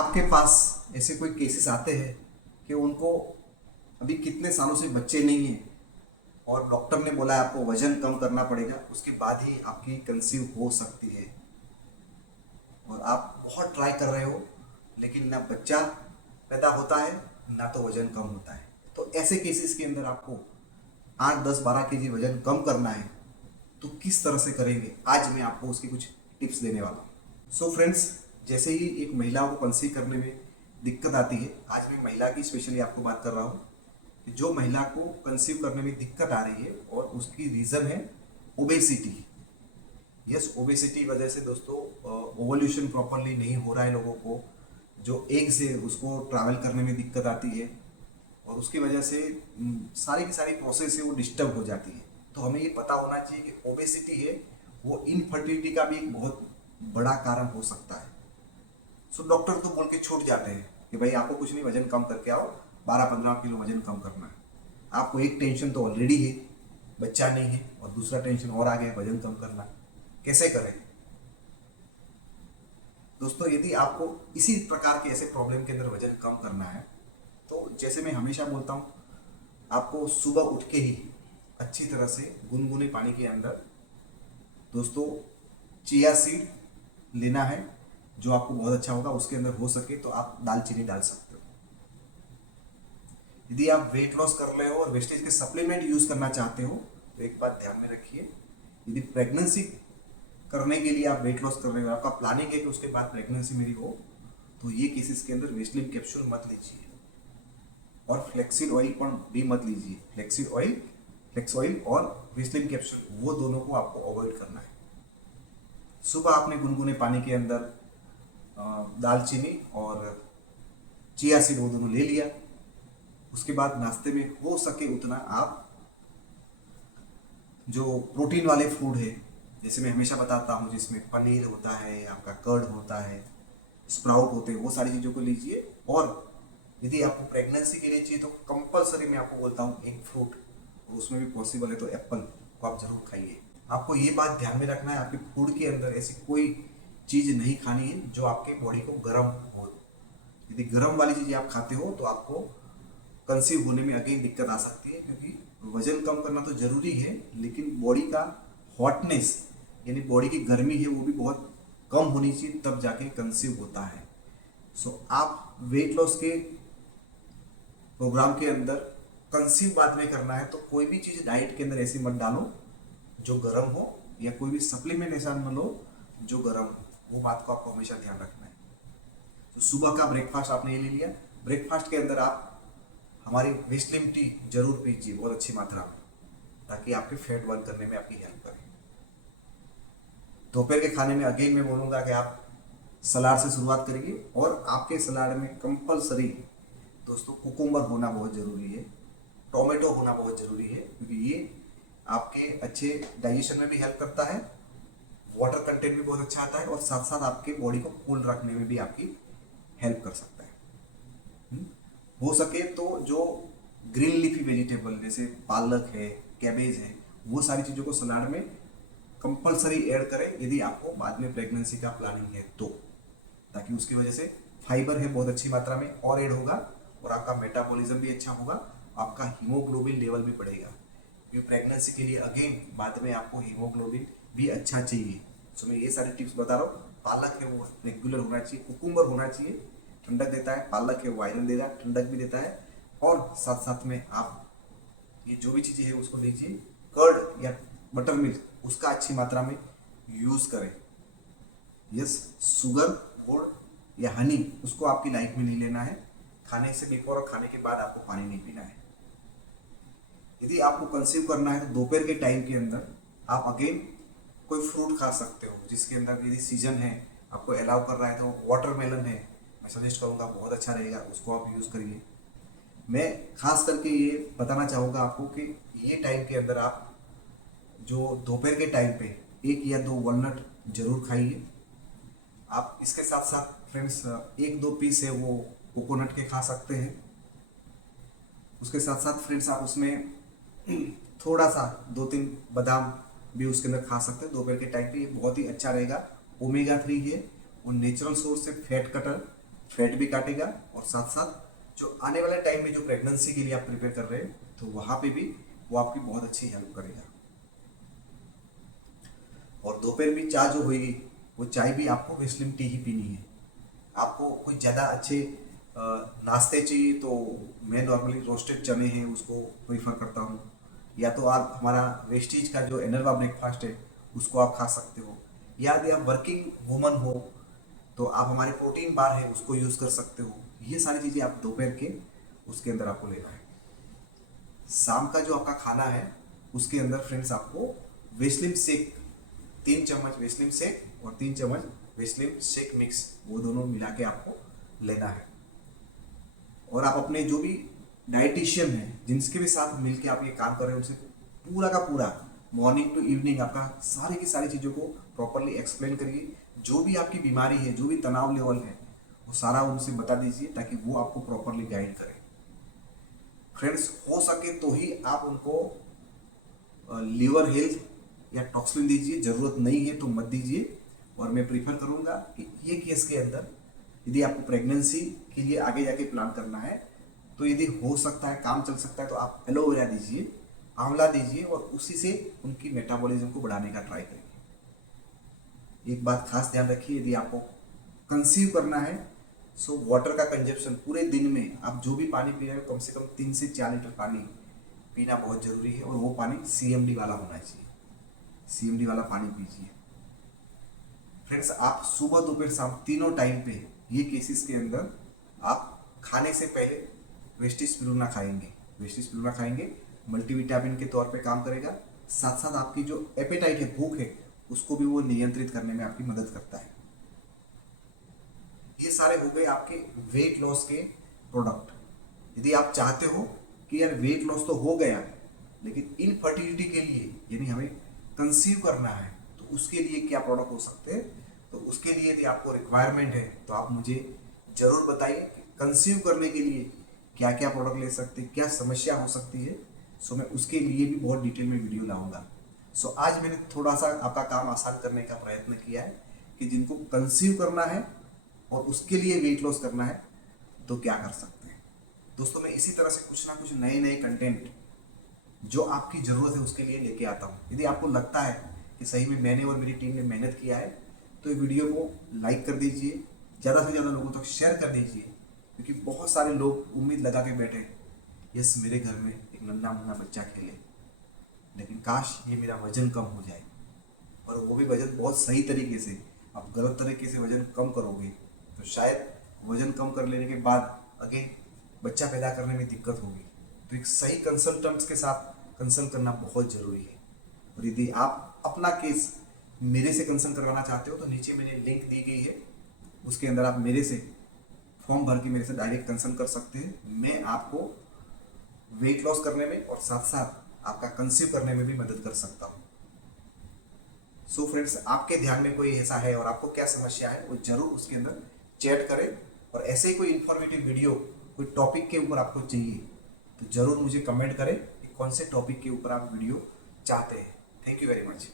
आपके पास ऐसे कोई केसेस आते हैं कि उनको अभी कितने सालों से बच्चे नहीं हैं और डॉक्टर ने बोला है आपको वजन कम करना पड़ेगा, उसके बाद ही आपकी कंसीव हो सकती है और आप बहुत ट्राई कर रहे हो लेकिन ना बच्चा पैदा होता है ना तो वजन कम होता है। तो ऐसे केसेस के अंदर आपको 8, 10, 12 केजी वजन कम करना है तो किस तरह से करेंगे, आज मैं आपको उसकी कुछ टिप्स देने वाला हूँ। सो फ्रेंड्स, जैसे ही एक महिला को कंसीव करने में दिक्कत आती है, आज मैं महिला की स्पेशली आपको बात कर रहा हूँ कि जो महिला को कंसीव करने में दिक्कत आ रही है और उसकी रीज़न है ओबेसिटी। यस, ओबेसिटी वजह से दोस्तों ओवल्यूशन प्रॉपरली नहीं हो रहा है लोगों को, जो एग से उसको ट्रैवल करने में दिक्कत आती है और उसकी वजह से सारी की सारी प्रोसेस है वो डिस्टर्ब हो जाती है। तो हमें ये पता होना चाहिए कि ओबेसिटी है वो इनफर्टिलिटी का भी एक बहुत बड़ा कारण हो सकता है। सो डॉक्टर तो बोल के छूट जाते हैं कि भाई आपको कुछ नहीं, वजन कम करके आओ, 12, 15 किलो वजन कम करना है। आपको एक टेंशन तो ऑलरेडी है, बच्चा नहीं है, और दूसरा टेंशन और आ गया वजन कम करना, कैसे करें। दोस्तों, यदि आपको इसी प्रकार के ऐसे प्रॉब्लम के अंदर वजन कम करना है तो जैसे मैं हमेशा बोलता हूँ, आपको सुबह उठ के ही अच्छी तरह से गुनगुने पानी के अंदर दोस्तों चिया सीड लेना है, जो आपको बहुत अच्छा होगा। उसके अंदर हो सके तो आप दालचीनी डाल सकते हो। यदि आप वेट लॉस कर रहे हो और वेस्टेज के सप्लीमेंट यूज करना चाहते हो तो एक बात ध्यान में रखिए, यदि प्रेगनेंसी करने के लिए आप वेट लॉस कर रहे हो, आपका प्लानिंग है कि उसके बाद प्रेगनेंसी मेरी हो, तो ये केसेस के अंदर वेस्लिन कैप्सूल मत लीजिए और फ्लेक्सिड ऑयल भी मत लीजिए। फ्लेक्स ऑयल और वेस्लिन कैप्सूल, वो दोनों को आपको अवॉइड करना है। सुबह आपने गुनगुने पानी के अंदर दालचीनी और चिया सीड वो दोनों ले लिया। उसके बाद नाश्ते में हो सके उतना आप जो प्रोटीन वाले फूड है, जैसे मैं हमेशा बताता हूँ, जिसमें पनीर होता है, आपका कर्ड होता है, स्प्राउट होते हैं, वो सारी चीज़ों को लीजिए। और यदि आपको प्रेगनेंसी के लिए चाहिए तो कंपलसरी मैं आपको बोलता हूँ एक फ्रूट, और उसमें भी पॉसिबल है तो एप्पल को आप जरूर खाइए। आपको ये बात ध्यान में रखना है, आपके फूड के अंदर ऐसी कोई चीज़ नहीं खानी है जो आपके बॉडी को गर्म हो। यदि गर्म वाली चीज़ें आप खाते हो तो आपको कंसीव होने में अगेन दिक्कत आ सकती है, क्योंकि वजन कम करना तो जरूरी है लेकिन बॉडी का हॉटनेस यानी बॉडी की गर्मी है वो भी बहुत कम होनी चाहिए, तब जाके कंसीव होता है। सो आप वेट लॉस के प्रोग्राम के अंदर कंसीव बाद में करना है तो कोई भी चीज़ डाइट के अंदर ऐसी मत डालो जो गर्म हो, या कोई भी सप्लीमेंट ऐसा न लो जो गर्म हो। वो बात को आपको हमेशा ध्यान रखना है। तो सुबह का ब्रेकफास्ट आपने ये ले लिया, ब्रेकफास्ट के अंदर आप हमारी वेस्लिन टी जरूर पीजिए बहुत अच्छी मात्रा में, ताकि आपके फैट बर्न करने में आपकी हेल्प करे। दोपहर के खाने में अगेन मैं बोलूँगा कि आप सलाद से शुरुआत करिए, और आपके सलाद में कंपलसरी दोस्तों कुकुम्बर होना बहुत ज़रूरी है, टोमेटो होना बहुत ज़रूरी है, क्योंकि ये आपके अच्छे डाइजेशन में भी हेल्प करता है, वाटर कंटेंट भी बहुत अच्छा आता है, और साथ साथ आपके बॉडी को कूल रखने में भी आपकी हेल्प कर सकता है। हो सके तो जो ग्रीन लीफी वेजिटेबल जैसे पालक है, कैबेज है, वो सारी चीज़ों को सलाद में कंपलसरी ऐड करें यदि आपको बाद में प्रेगनेंसी का प्लानिंग है तो, ताकि उसकी वजह से फाइबर है बहुत अच्छी मात्रा में और ऐड होगा, और आपका मेटाबॉलिज्म भी अच्छा होगा, आपका हीमोग्लोबिन लेवल भी बढ़ेगा, क्योंकि प्रेगनेंसी के लिए अगेन बाद में आपको हीमोग्लोबिन भी अच्छा चाहिए। सो मैं ये सारी टिप्स बता रहा हूँ। पालक है वो रेगुलर होना चाहिए, कुकुम्बर होना चाहिए, ठंडक देता है। पालक है वो आयरन देता है, ठंडक भी देता है, और साथ साथ में आप ये जो भी चीज़ें है उसको लीजिए। कर्ड या बटर मिल्क उसका अच्छी मात्रा में यूज़ करें। यस, शुगर, गुड़ या हनी उसको आपकी लाइफ में नहीं लेना है। खाने से बिफोर और खाने के बाद आपको पानी नहीं पीना है। यदि आपको कंसीव करना है तो दोपहर के टाइम के अंदर आप अगेन कोई फ्रूट खा सकते हो, जिसके अंदर यदि सीजन है आपको अलाउ कर रहा है तो वाटरमेलन है, मैं सजेस्ट करूँगा बहुत अच्छा रहेगा, उसको आप यूज़ करिए। मैं खास करके ये बताना चाहूँगा आपको कि ये टाइम के अंदर आप जो दोपहर के टाइम पे 1 या 2 वॉलनट जरूर खाइए। आप इसके साथ साथ फ्रेंड्स 1, 2 पीस है वो कोकोनट के खा सकते हैं। उसके साथ साथ फ्रेंड्स आप उसमें थोड़ा सा 2-3 बादाम भी उसके अंदर खा सकते हैं दोपहर के टाइम पे। ये बहुत ही अच्छा रहेगा, ओमेगा 3 है और नेचुरल सोर्स है फैट कटर, फैट भी काटेगा और साथ साथ जो आने वाले टाइम में जो प्रेगनेंसी के लिए आप प्रिपेयर कर रहे हैं तो वहाँ पे भी वो आपकी बहुत अच्छी हेल्प करेगा। और दोपहर में चाय जो होगी वो चाय भी आपको वेस्लिम टी ही पीनी है। आपको कोई ज़्यादा अच्छे नाश्ते चाहिए तो मैं नॉर्मली रोस्टेड चने हैं उसको प्रीफर करता हूँ, या तो आप हमारा वेस्टीज का जो एनर्वा ब्रेकफास्ट है उसको आप खा सकते हो, या यदि आप वर्किंग वुमन हो तो आप हमारे प्रोटीन बार है उसको यूज़ कर सकते हो। ये सारी चीज़ें आप दोपहर के उसके अंदर आपको लेना है। शाम का जो आपका खाना है उसके अंदर फ्रेंड्स आपको वेस्लिम शेक 3 चम्मच वेस्लिम शेक और 3 चम्मच वेस्लिम शेक मिक्स वो दोनों मिला के आपको लेना है। और आप अपने जो भी डाइटिशियन है जिनके भी साथ मिलके आप ये काम कर रहे हैं उनसे पूरा का पूरा मॉर्निंग टू इवनिंग आपका सारी की सारी चीज़ों को प्रॉपरली एक्सप्लेन करिए। जो भी आपकी बीमारी है, जो भी तनाव लेवल है, वो सारा उनसे बता दीजिए ताकि वो आपको प्रॉपरली गाइड करें। फ्रेंड्स, हो सके तो ही आप उनको लीवर हेल्थ या टॉक्सिन दीजिए, ज़रूरत नहीं है तो मत दीजिए। और मैं प्रीफर करूँगा कि ये केस के अंदर यदि आपको प्रेगनेंसी के लिए आगे जाके प्लान करना है तो यदि हो सकता है, काम चल सकता है, तो आप एलोवेरा दीजिए, आंवला दीजिए और उसी से उनकी मेटाबॉलिज्म को बढ़ाने का ट्राई करिए। एक बात खास ध्यान रखिए, यदि आपको कंसीव करना है सो वाटर का कंजप्शन पूरे दिन में आप जो भी पानी पी रहे हो कम से कम 3 से 4 लीटर पानी पीना बहुत ज़रूरी है। और वो पानी CMD वाला होना चाहिए, CMD वाला पानी पीजिए। फ्रेंड्स, आप सुबह दोपहर शाम तीनों टाइम पे ये केसेस के अंदर आप खाने से पहले वेस्टिज स्पिरुलिना खाएंगे। वेस्टिज स्पिरुलिना खाएंगे मल्टीविटामिन के तौर पे काम करेगा, साथ साथ आपकी जो एपेटाइट है, भूख है, उसको भी वो नियंत्रित करने में आपकी मदद करता है। ये सारे हो गए आपके वेट लॉस के प्रोडक्ट। यदि आप चाहते हो कि यार वेट लॉस तो हो गया लेकिन इनफर्टिलिटी के लिए यानी हमें कंसीव करना है तो उसके लिए क्या प्रोडक्ट हो सकते हैं, तो उसके लिए यदि आपको रिक्वायरमेंट है तो आप मुझे ज़रूर बताइए कि कंसीव करने के लिए क्या क्या प्रोडक्ट ले सकते हैं, क्या समस्या हो सकती है। सो मैं उसके लिए भी बहुत डिटेल में वीडियो लाऊंगा। सो आज मैंने थोड़ा सा आपका काम आसान करने का प्रयत्न किया है कि जिनको कंसीव करना है और उसके लिए वेट लॉस करना है तो क्या कर सकते हैं। दोस्तों, मैं इसी तरह से कुछ ना कुछ नए नए कंटेंट जो आपकी ज़रूरत है उसके लिए लेके आता हूँ। यदि आपको लगता है कि सही में मैंने और मेरी टीम ने मेहनत किया है तो ये वीडियो को लाइक कर दीजिए, ज़्यादा से ज़्यादा लोगों तक शेयर कर दीजिए, क्योंकि बहुत सारे लोग उम्मीद लगा के बैठे यस मेरे घर में एक नन्हा मुन्ना बच्चा खेले, लेकिन काश ये मेरा वजन कम हो जाए। और वो भी वजन बहुत सही तरीके से। आप गलत तरीके से वजन कम करोगे तो शायद वजन कम कर लेने के बाद अगेन बच्चा पैदा करने में दिक्कत होगी। तो एक सही कंसल्टेंट्स के साथ कंसल्ट करना बहुत ज़रूरी है। और यदि आप अपना केस मेरे से कंसल्ट करवाना चाहते हो तो नीचे मैंने लिंक दी गई है, उसके अंदर आप मेरे से फॉर्म भर के मेरे से डायरेक्ट कंसल्ट कर सकते हैं। मैं आपको वेट लॉस करने में और साथ साथ आपका कंसीव करने में भी मदद कर सकता हूँ। सो फ्रेंड्स, आपके ध्यान में कोई ऐसा है और आपको क्या समस्या है वो जरूर उसके अंदर चैट करें। और ऐसे ही कोई इन्फॉर्मेटिव वीडियो कोई टॉपिक के ऊपर आपको चाहिए तो ज़रूर मुझे कमेंट करें कि कौन से टॉपिक के ऊपर आप वीडियो चाहते हैं। Thank you very much.